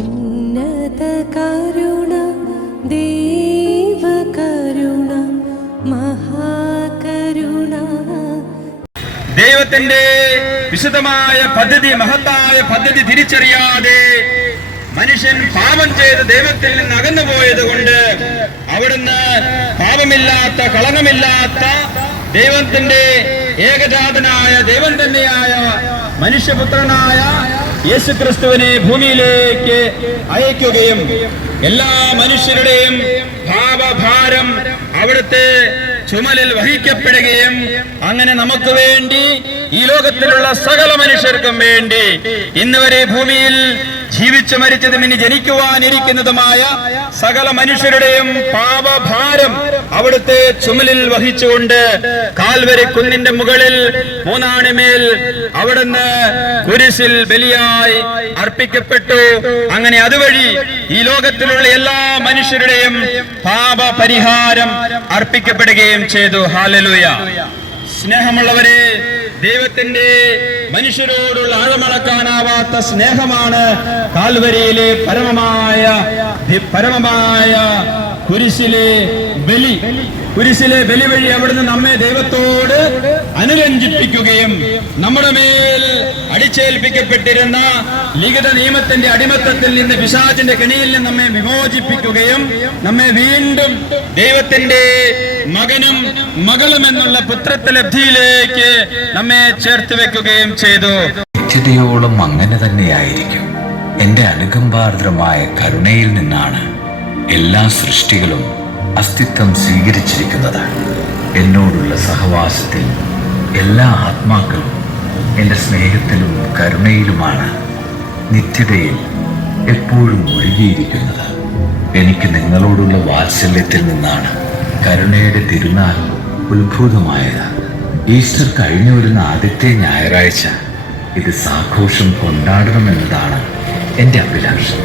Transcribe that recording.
ഉന്നത കരുണ ദേവകരുണ മഹാകരുണ. ദൈവത്തിന്റെ വിശുദ്ധമായ പദ്ധതി, മഹത്തായ പദ്ധതി തിരിച്ചറിയാതെ മനുഷ്യൻ പാപം ചെയ്ത് ദൈവത്തിൽ നിന്ന് അകന്നുപോയത് കൊണ്ട് അവിടുന്ന് പാപമില്ലാത്ത, കളങ്കമില്ലാത്ത ദൈവത്തിന്റെ ഏകജാതനായ, ദൈവം തന്നെയായ മനുഷ്യപുത്രനായ യേശുക്രിസ്തുവിനെ ഭൂമിയിലേക്ക് അയക്കുകയും എല്ലാ മനുഷ്യരുടെയും പാപഭാരം അവിടുത്തെ ചുമലിൽ വഹിക്കപ്പെടുകയും അങ്ങനെ നമുക്ക് വേണ്ടി, ഈ ലോകത്തിലുള്ള സകല മനുഷ്യർക്കും വേണ്ടി, ഇന്ന് വരെ ഭൂമിയിൽ ജീവിച്ചു മരിച്ചതും ഇനി ജനിക്കുവാനിരിക്കുന്നതുമായ സകല മനുഷ്യരുടെയും പാപഭാരം അവിടുത്തെ ചുമലിൽ വഹിച്ചുകൊണ്ട് കാൽവരി കുന്നിന്റെ മുകളിൽ മൂന്നാണിമേൽ അവിടുന്ന് കുരിശിൽ ബലിയായി അർപ്പിക്കപ്പെട്ടു. അങ്ങനെ അതുവഴി ഈ ലോകത്തിലുള്ള എല്ലാ മനുഷ്യരുടെയും പാപപരിഹാരം അർപ്പിക്കപ്പെടുകയും ചെയ്തു. ഹല്ലേലൂയ. സ്നേഹമുള്ളവരെ, ദൈവത്തിന്റെ മനുഷ്യരോടുള്ള ആഴമളക്കാനാവാത്ത സ്നേഹമാണ് കാൽവരിയിലെ പരമമായ കുരിശിലെ ബലി. കുരിശിലെ ബലി വഴി അവിടുന്ന് നമ്മെ ദൈവത്തോട് അനുരഞ്ജിപ്പിക്കുകയും നമ്മുടെ മേൽ അടിച്ചേൽപ്പിക്കപ്പെട്ടിരുന്ന ലിഖിത നിയമത്തിന്റെ അടിമത്തത്തിൽ നിന്ന്, പിശാചിന്റെ കെണിയിൽ നിന്ന് നമ്മെ വിമോചിപ്പിക്കുകയും നമ്മെ വീണ്ടും ദൈവത്തിന്റെ മകനും മകളും എന്നുള്ള പുത്രത്വലബ്ധിയിലേക്ക് നമ്മെ ചേർത്ത് വെക്കുകയും ചെയ്തു. നിത്യതയോളം അങ്ങനെ തന്നെയായിരിക്കും. എന്റെ അനുകമ്പാർദ്രമായ കരുണയിൽ നിന്നാണ് എല്ലാ സൃഷ്ടികളും അസ്തിത്വം സ്വീകരിച്ചിരിക്കുന്നത്. എന്നോടുള്ള സഹവാസത്തിൽ എല്ലാ ആത്മാക്കളും എന്റെ സ്നേഹത്തിലും കരുണയിലുമാണ് നിത്യതയിൽ എപ്പോഴും ഒഴുകിയിരിക്കുന്നത്. എനിക്ക് നിങ്ങളോടുള്ള വാത്സല്യത്തിൽ നിന്നാണ് കരുണയുടെ തിരുനാൾ ഉത്ഭൂതമായത്. ഈസ്റ്റർ കഴിഞ്ഞു വരുന്ന ആദ്യത്തെ ഞായറാഴ്ച ഇത് സാഘോഷം കൊണ്ടാടണമെന്നതാണ് എൻ്റെ അഭിലാഷം.